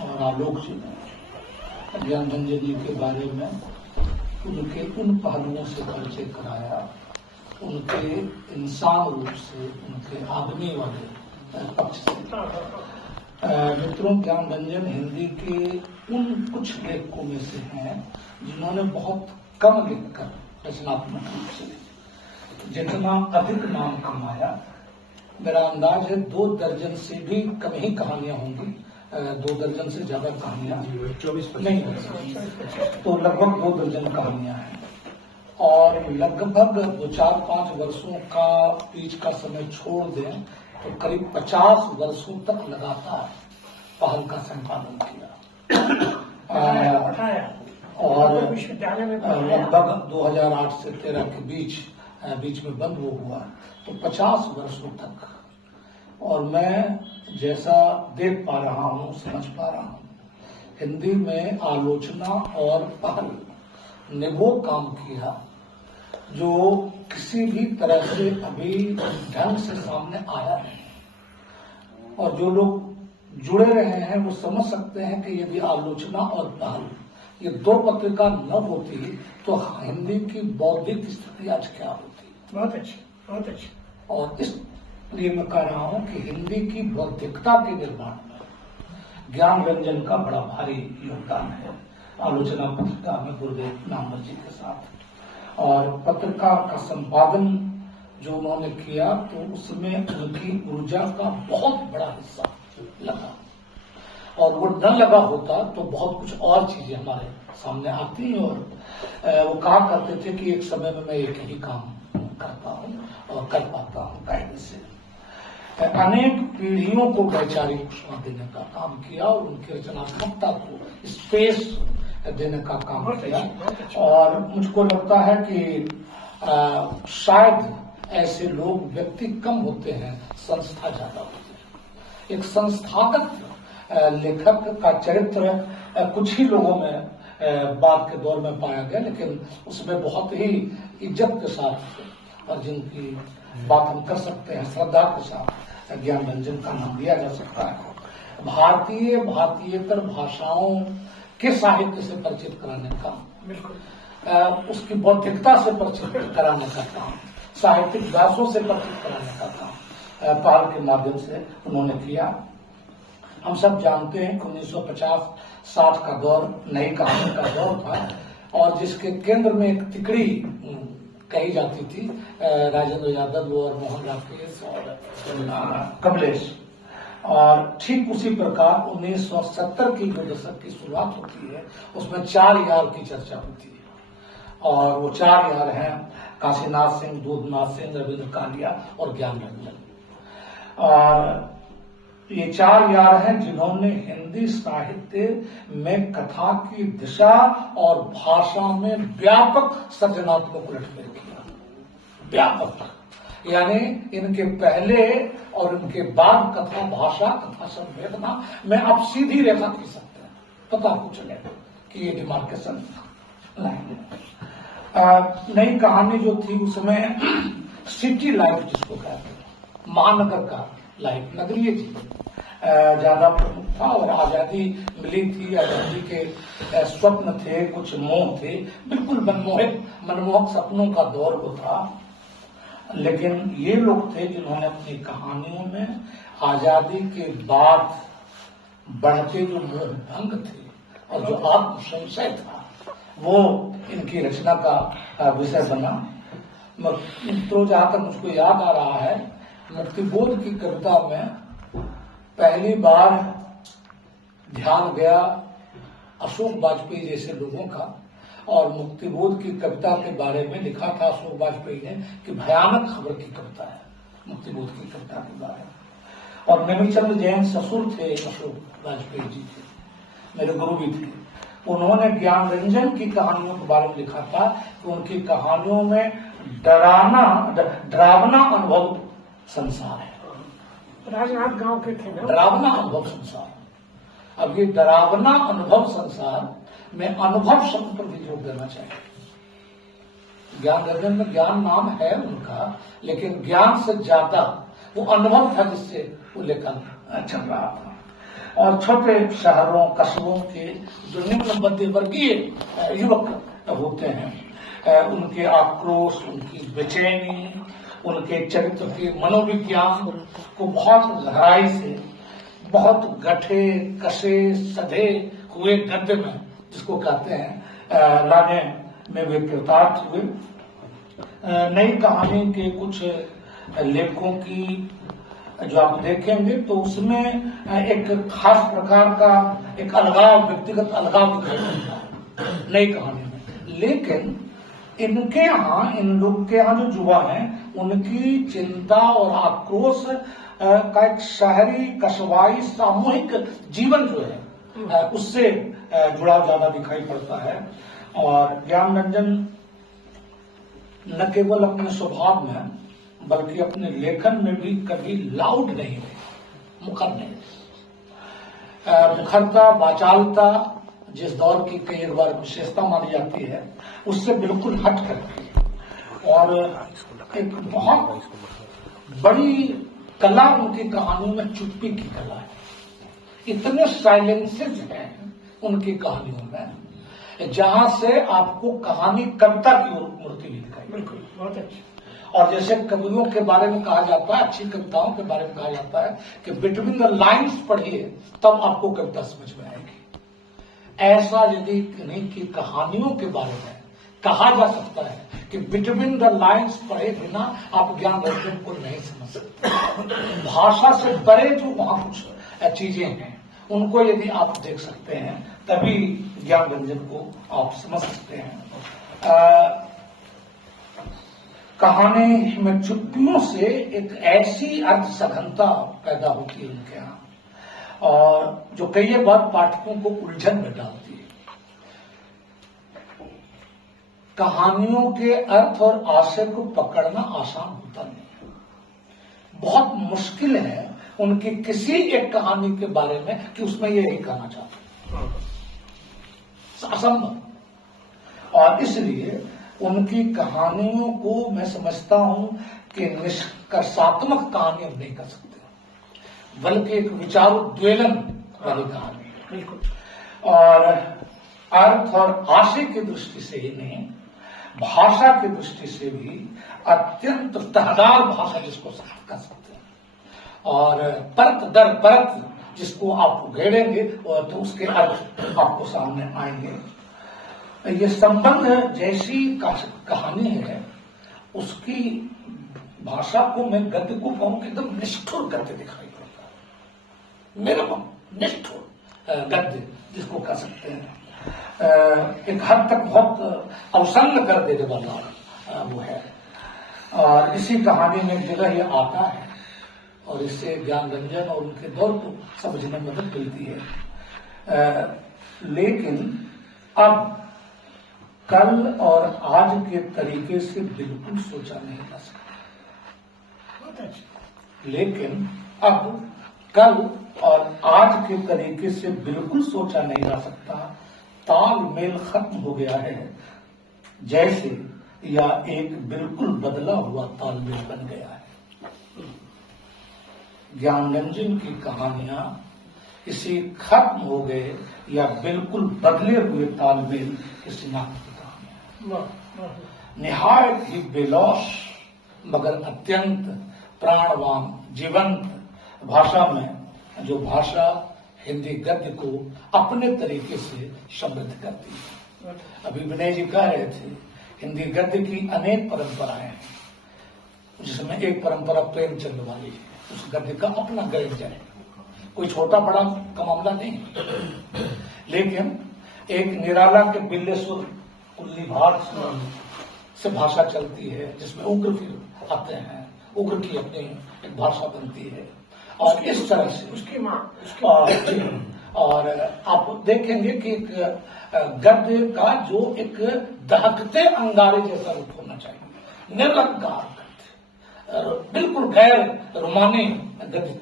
और आलोक जी ने ज्ञान रंजन जी के बारे में उनके उन पहलुओं से परिचय कराया, उनके इंसान रूप से, उनके आदमी वाले पक्ष से। मित्रों, ज्ञान रंजन हिंदी के उन कुछ लेखकों में से हैं जिन्होंने बहुत कम लिखकर रचनात्मक रूप से जितना अधिक नाम कमाया। मेरा अंदाज है 2 दर्जन से भी कम ही कहानियां होंगी, 2 दर्जन से ज्यादा कहानियां नहीं, तो लगभग 2 दर्जन कहानियां हैं और लगभग 2-4-5 वर्षों का बीच का समय छोड़ दें तो करीब 50 वर्षों तक लगातार पहल का संपादन किया और लगभग 2008 से 13 के बीच में बंद वो हुआ तो 50 वर्षों तक। और मैं जैसा देख पा रहा हूँ, समझ पा रहा हूँ, हिंदी में आलोचना और पहल ने वो काम किया जो किसी भी तरह से अभी ढंग से सामने आया नहीं। और जो लोग जुड़े रहे हैं वो समझ सकते हैं कि यदि आलोचना और पहल ये 2 पत्रिका न होती तो हिंदी की बौद्धिक स्थिति आज क्या होती। बहुत अच्छी, बहुत अच्छी। और इसलिए मैं कह रहा हूं कि हिंदी की बौद्धिकता के निर्माण में ज्ञान रंजन का बड़ा भारी योगदान है। आलोचना पत्रिका में गुरुदेव नामवर जी के साथ और पत्रिका का संपादन जो उन्होंने किया तो उसमें उनकी ऊर्जा का बहुत बड़ा हिस्सा लगा और वो न लगा होता तो बहुत कुछ और चीजें हमारे सामने आती। और वो कहा करते थे कि एक समय में मैं एक ही काम करता हूँ और कर पाता हूँ कायदे से। अनेक पीढ़ियों को वैचारिक ऊष्मा देने का काम किया और उनकी रचनात्मकता को स्पेस देने का काम किया। और मुझको लगता है कि शायद ऐसे लोग व्यक्ति कम होते हैं, संस्था ज्यादा होती है। एक संस्थागत लेखक का चरित्र कुछ ही लोगों में बाद के दौर में पाया गया, लेकिन उसमें बहुत ही इज्जत के साथ और जिनकी बात हम कर सकते हैं श्रद्धा के साथ ज्ञान रंजन का नाम लिया जा सकता है। भारतीयेतर भाषाओं के साहित्य से परिचित कराने का, उसकी बौद्धिकता से परिचित कराने का काम, साहित्यिक व्यासों से परिचित कराने का काम पहल के माध्यम से उन्होंने किया। हम सब जानते हैं कि 1950-60 का दौर नई कहानी का दौर था और जिसके केंद्र में एक तिकड़ी कही जाती थी, राजेंद्र यादव और मोहन राकेश और कमलेश। और ठीक उसी प्रकार 1970 की जो दशक की शुरुआत होती है उसमें 4 यार की चर्चा होती है और वो 4 यार हैं काशीनाथ सिंह, दूधनाथ सिंह, रविंद्र कालिया और ज्ञान रंजन। और ये 4 यार हैं जिन्होंने हिंदी साहित्य में कथा की दिशा और भाषा में व्यापक सृजनात्मक उलटफेर किया। व्यापक यानी इनके पहले और इनके बाद कथा भाषा, कथा संवेदना में आप सीधी रेखा खींच सकते हैं, पता आपको चलेगा कि ये डिमार्केशन लाइन है। नई कहानी जो थी उसमें सिटी लाइफ जिसको कहते हैं, महानगर का लाइफ, नगरीय जीवन ज्यादा प्रमुख था और आजादी मिली थी, आजादी के स्वप्न थे, कुछ मोह थे, बिल्कुल मनमोहक सपनों का दौर वो था। लेकिन ये लोग थे जिन्होंने अपनी कहानियों में आजादी के बाद बढ़ते जो मोह भंग थे और जो आत्मसंशय था वो इनकी रचना का विषय बना। तो जहां तक मुझको याद आ रहा है, मुक्तिबोध की कविता में पहली बार ध्यान गया अशोक वाजपेयी जैसे लोगों का और मुक्तिबोध की कविता के बारे में लिखा था अशोक वाजपेयी ने कि भयानक खबर की कविता है मुक्तिबोध की कविता के बारे में। और नवीचंद्र जैन ससुर थे अशोक वाजपेयी जी थे, मेरे गुरु भी थे। उन्होंने ज्ञान रंजन की कहानियों के बारे में लिखा था कि उनकी कहानियों में डरावना अनुभव संसार है। राजनाथ गांव के थे ना, डरावना अनुभव संसार। अब ये डरावना अनुभव संसार में अनुभव शब्द पर भी जोर देना चाहिए। ज्ञान रंजन में ज्ञान नाम है उनका, लेकिन ज्ञान से ज्यादा वो अनुभव था जिससे वो लेखन चल रहा था। और छोटे शहरों कस्बों के जो निम्न मध्यवर्गीय युवक होते हैं, उनके आक्रोश, उनकी बेचैनी, उनके चरित्र के मनोविज्ञान को बहुत गहराई से, बहुत गठे कसे सधे हुए गद्य में, जिसको कहते हैं, लाने में वे कृतार्थ हुए। नई कहानी के कुछ लेखों की जो आप देखेंगे तो उसमें एक खास प्रकार का एक अलगाव, व्यक्तिगत अलगाव दिखाई देता है नई कहानी में। लेकिन इनके यहाँ, इन लोग के यहाँ जो युवा हैं, उनकी चिंता और आक्रोश का एक शहरी कस्बाई सामूहिक जीवन जो है उससे जुड़ाव ज्यादा दिखाई पड़ता है। और ज्ञानरंजन न केवल अपने स्वभाव में बल्कि अपने लेखन में भी कभी लाउड नहीं है, मुखर नहीं। मुखरता, वाचालता जिस दौर की कई बार विशेषता मानी जाती है, उससे बिल्कुल हट करके और एक बहुत बड़ी कला उनकी कहानियों में चुप्पी की कला है। इतने साइलेंसेस हैं उनकी कहानियों में, जहां से आपको कहानी कविता की मूर्ति भी दिखाई। बिल्कुल, बहुत अच्छी। और जैसे कवियों के बारे में कहा जाता है, अच्छी कविताओं के बारे में कहा जाता है कि बिटवीन द लाइन्स पढ़िए तब आपको कविता समझ में आएगी। ऐसा यदि नहीं कि कहानियों के बारे में कहा जा सकता है कि बिटवीन द लाइन्स पढ़े बिना आप ज्ञानरंजन को नहीं समझ सकते। भाषा से परे जो वहां कुछ चीजें हैं, उनको यदि आप देख सकते हैं तभी ज्ञानरंजन को आप समझ सकते हैं। कहानी में चुप्पियों से एक ऐसी अर्थ सघनता पैदा होती है उनके यहाँ, और जो कई बार पाठकों को उलझन में डालती है। कहानियों के अर्थ और आशय को पकड़ना आसान होता नहीं है, बहुत मुश्किल है उनकी किसी एक कहानी के बारे में कि उसमें ये नहीं कहना चाहते, असंभव। और इसलिए उनकी कहानियों को मैं समझता हूं कि निष्कर्षात्मक कहानी हम नहीं कर सकते, बल्कि एक विचारोद्वेलन वाली कहानी। बिल्कुल। और अर्थ और आशय की दृष्टि से ही नहीं, भाषा की दृष्टि से भी अत्यंत तहदार भाषा जिसको कह सकते हैं, और परत दर परत जिसको आप उघेड़ेंगे तो उसके अर्थ आपको सामने आएंगे। ये संबंध जैसी कहानी है, उसकी भाषा को मैं गद्य को कहूं कि एकदम निष्ठुर गद्य दिखाई पड़ता है, निरपम निष्ठुर गद्य जिसको कह सकते हैं। एक हद तक बहुत अवसन्न कर देने वाला वो है। और इसी कहानी में एक जगह ये आता है और इससे ज्ञानरंजन और उनके दौर को समझने में मदद मिलती है। लेकिन अब कल और आज के तरीके से बिल्कुल सोचा नहीं जा सकता। लेकिन अब कल और आज के तरीके से बिल्कुल सोचा नहीं जा सकता। तालमेल खत्म हो गया है, जैसे या एक बिल्कुल बदला हुआ तालमेल बन गया है। ज्ञानरंजन की कहानियां इसी खत्म हो गए या बिल्कुल बदले हुए तालमेल इसी नाम की कहानियां, निहायत ही बेलौश मगर अत्यंत प्राणवान जीवंत भाषा में, जो भाषा हिंदी गद्य को अपने तरीके से समृद्ध करती है। अभी विनय जी कह रहे थे, हिंदी गद्य की अनेक परंपराएं हैं, जिसमें एक परंपरा प्रेमचंद वाली है, उस गद्य का अपना गद्य है, कोई छोटा बड़ा का मामला नहीं। लेकिन एक निराला के बिल्लेश्वर कुल्ली भाग से भाषा चलती है, जिसमें उग्र फिर आते हैं, उग्र की अपनी एक भाषा बनती है। और इस तरह से उसकी माँ और आप देखेंगे कि गद्य का जो एक दहकते अंगारे जैसा रूप होना चाहिए, निरलंकार गद्य, बिल्कुल गैर रोमानी गद्य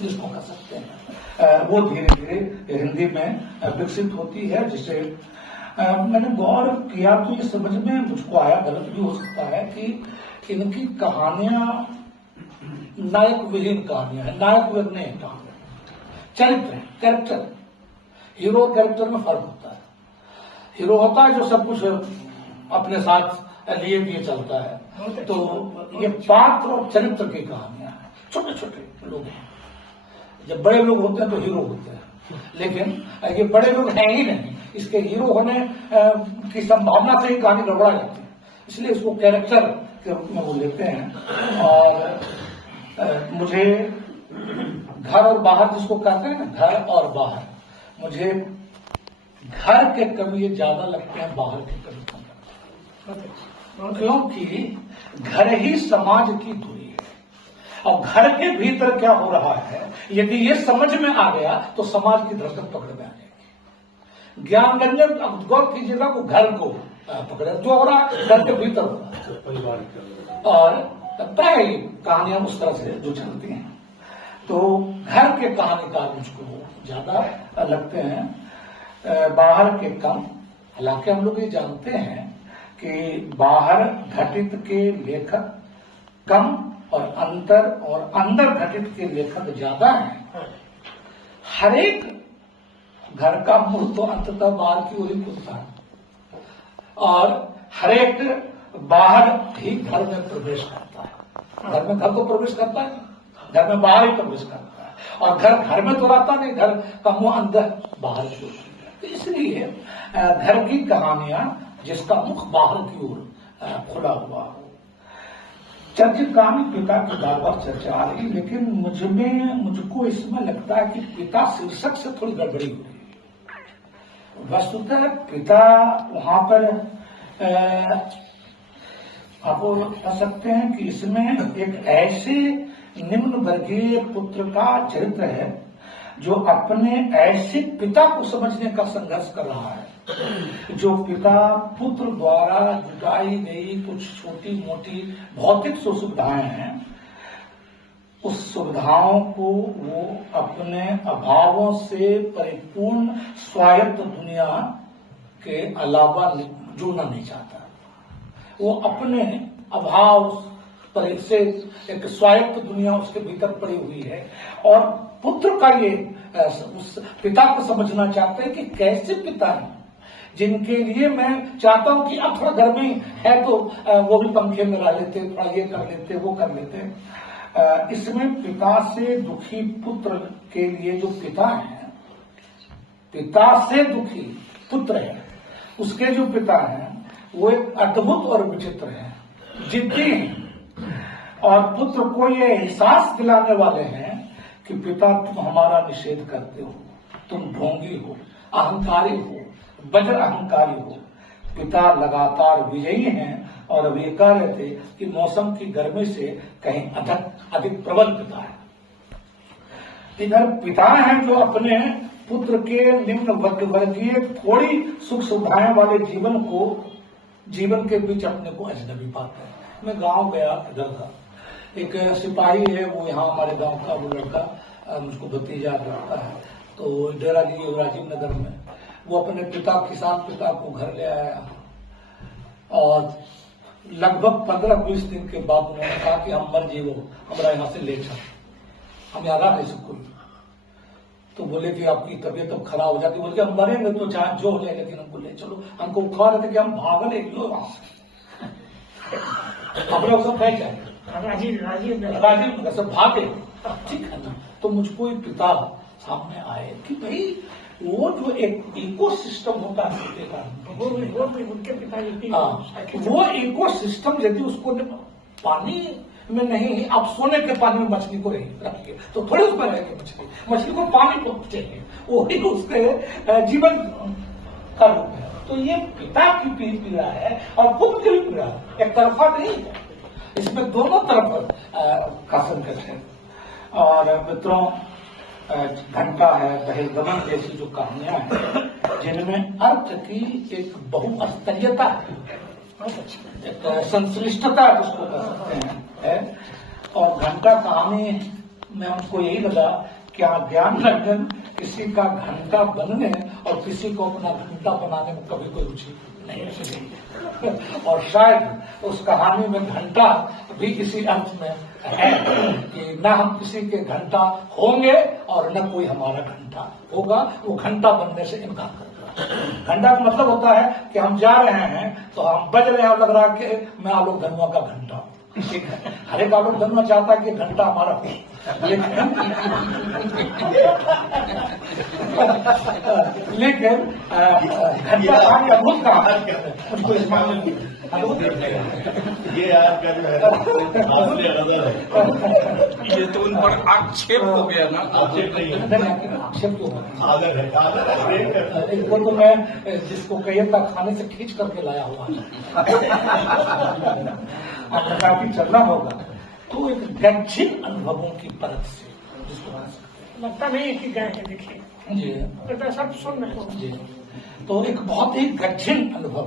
जिसको कह सकते हैं, वो धीरे धीरे हिंदी में विकसित होती है। जिसे मैंने गौर किया तो ये समझ में मुझको आया, गलत भी हो सकता है, कि इनकी कहानियां नायक विहीन कहानियां हैं, नायक विहीन कहानियां, चरित्र है, कैरेक्टर। हीरो और कैरेक्टर में फर्क होता है। हीरो होता है जो सब कुछ अपने साथ लिए दिए चलता है। तो ये पात्र और चरित्र की कहानियां हैं। छोटे छोटे लोग हैं, जब बड़े लोग होते हैं तो हीरो होते हैं, लेकिन ये बड़े लोग हैं ही नहीं, इसके हीरो होने की संभावना से ही कहानी गड़बड़ा जाती है। इसलिए इसको कैरेक्टर के रूप में वो लेते हैं। और मुझे घर और बाहर जिसको कहते हैं ना, घर और बाहर, मुझे घर के कवि ज्यादा लगते हैं बाहर के कवि कम, क्योंकि घर ही समाज की धुरी है। और घर के भीतर क्या हो रहा है, यदि ये समझ में आ गया तो समाज की धड़कन पकड़ में आ जाएगी। ज्ञान रंजन अब गौर कीजिएगा वो घर को पकड़े, जो हो रहा है घर के भीतर हो रहा है परिवार। और प्राय कहानियां उस तरह से जो चलती हैं, तो घर के कहानीकार मुझको ज्यादा लगते हैं, बाहर के कम। हालांकि हम लोग ये जानते हैं कि बाहर घटित के लेखक कम और अंदर घटित के लेखक ज्यादा हैं। हर एक घर का मूल तो अंततः बाहर की ओर ही खुलता है, और हर एक बाहर ही घर में प्रवेश करता है। घर में घर को प्रवेश करता है, घर में बाहर ही प्रवेश करता है। और घर में तो रहता नहीं, घर का मुंह अंदर बाहर की ओर। तो इसलिए घर की कहानियां जिसका मुख बाहर की ओर खुला हुआ हो। चर्चित कहानी पिता की बार बार चर्चा आ रही, लेकिन मुझको इसमें लगता है कि पिता शीर्षक से थोड़ी गड़बड़ी हो रही है। वस्तुतः पिता वहां पर आप कह सकते हैं कि इसमें एक ऐसे निम्न वर्गीय पुत्र का चरित्र है जो अपने ऐसे पिता को समझने का संघर्ष कर रहा है, जो पिता पुत्र द्वारा जुटाई गई कुछ छोटी मोटी भौतिक सुविधाएं हैं, उस सुविधाओं को वो अपने अभावों से परिपूर्ण स्वायत्त दुनिया के अलावा जुड़ना नहीं चाहता। वो अपने अभाव पर से एक स्वायत्त दुनिया उसके भीतर पड़ी हुई है, और पुत्र का ये उस पिता को समझना चाहते हैं कि कैसे पिता है जिनके लिए मैं चाहता हूं कि अब थोड़ा गर्मी है तो वो भी पंखे में ला लेते, थोड़ा ये कर लेते, वो कर लेते। इसमें पिता से दुखी पुत्र के लिए जो पिता है, पिता से दुखी पुत्र है, उसके जो पिता हैं वो एक अद्भुत और विचित्र है, जिद्दी हैं। और पुत्र को ये एहसास दिलाने वाले हैं कि पिता तुम हमारा निषेध करते हो, तुम ढोंगी हो, अहंकारी हो, वज्र अहंकारी हो। पिता लगातार विजयी हैं, और अब ये कह रहे थे कि मौसम की गर्मी से कहीं अधिक प्रबल पिता है। इधर पिता हैं जो अपने पुत्र के निम्न वर्गीय थोड़ी सुख सुविधाएं वाले जीवन के बीच अपने को अजनबी पाते हैं। मैं गांव गया, इधर था, एक सिपाही है, वो यहाँ हमारे गांव का वो लड़का मुझको भतीजा लगता है, तो डेरा जी राजीव नगर में वो अपने किसान पिता को घर ले आया, और लगभग 15-20 दिन के बाद उन्होंने कहा कि हम मर जीवो, हमारा यहाँ से ले चल, हम यहाँ रह नहीं सकते। तो बोले कि आपकी तबीयत अब खराब हो जाती, बोले हम मरेंगे तो चाहे जो हो जाए, लेकिन हमको ले चलो। हमको खा रहे थे कि हम भागले वहां से, हम लोग सब कह जाए राजीव सब भागे, ठीक है ना। तो मुझको एक पिता सामने आए कि भाई वो जो एक इकोसिस्टम होता है उनके पिता, वो इकोसिस्टम यदि उसको पानी में नहीं, आप सोने के पानी में मछली को रखिए तो थोड़ी उसमें रहेगी मछली को पानी को चाहिए, वही उसके जीवन का रूप है। तो ये पिता की पीड़ा है और पुत्र की भी पीड़ा है, एक तरफा नहीं है, इसमें दोनों तरफ का संकट है। और मित्रों, घंटा है, बहिर्गमन जैसी जो कहानियां हैं जिनमें अर्थ की एक बहुस्तरीयता है, एक संश्लिष्टता उसको कह सकते हैं है। और घंटा कहानी में हमको यही लगा क्या ज्ञान रंजन किसी का घंटा बनने और किसी को अपना घंटा बनाने में कभी कोई रुचि नहीं है। और शायद उस कहानी में घंटा भी इसी अर्थ में है कि न हम किसी के घंटा होंगे और न कोई हमारा घंटा होगा, वो घंटा बनने से इनकार करता। घंटा का मतलब होता है कि हम जा रहे हैं तो हम बज रहे हैं, लग रहा है कि मैं आलोक धनुआ का घंटा हूं। ठीक है, हर एक आलोक धनुआ चाहता है कि घंटा हमारा हो, लेकिन घंटा खाने अद्भुत काम उनको इस मामले में ये आपका जो है असली गजल है। ये तो उन पर आक्षेप हो गया ना। आक्षेप नहीं है, आक्षेप क्यों होगा? आदर है, आदर है। इनको तो मैं जिसको कहिए था खाने से खींच करके लाया हुआ काफी चलना होगा। तो एक गच्छिन अनुभवों की परत से जिसको कह सकते लगता नहीं है कि गए हैं, देखिए हैं जी तो सब सुन रहे हो। जी। तो एक बहुत ही गच्छिन अनुभव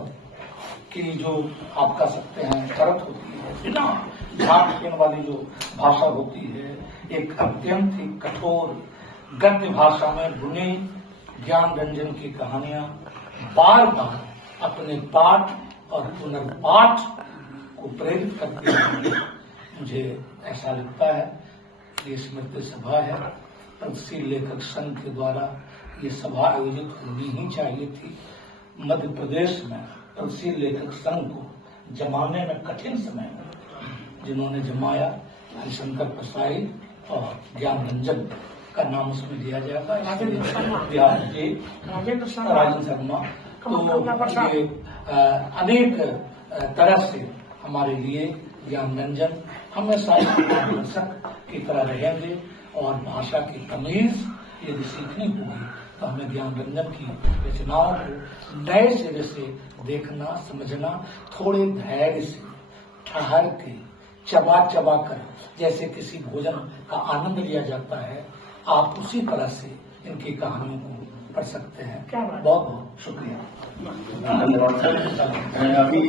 की जो आप कह सकते हैं परत होती है, बिना झाट पीने वाली जो भाषा होती है, एक अत्यंत ही कठोर गद्य भाषा में बुनी ज्ञान रंजन की कहानियां बार बार अपने पाठ और पुनर्पाठ को प्रेरित करती है। मुझे ऐसा लगता है ये स्मृति सभा है, प्रगतिशील लेखक संघ के द्वारा ये सभा आयोजित होनी ही चाहिए थी। मध्य प्रदेश में प्रगतिशील लेखक संघ को जमाने में कठिन समय में जिन्होंने जमाया हरिशंकर प्रसाई और ज्ञान रंजन का नाम उसमें दिया जाएगा। राजेंद्र शर्मा। राजेंद्र शर्मा। तो ये अनेक तरह से हमारे लिए ज्ञान रंजन हमेशा दर्शक की तरह रहेंगे और भाषा की तमीज यदि सीखनी होगी तो हमें ज्ञान रंजन की रचनाओं को नए सिरे से देखना, समझना, थोड़े धैर्य से ठहर के चबा चबा कर जैसे किसी भोजन का आनंद लिया जाता है, आप उसी तरह से इनकी कहानियों को पढ़ सकते हैं। क्या बात। बहुत बहुत शुक्रिया। अभी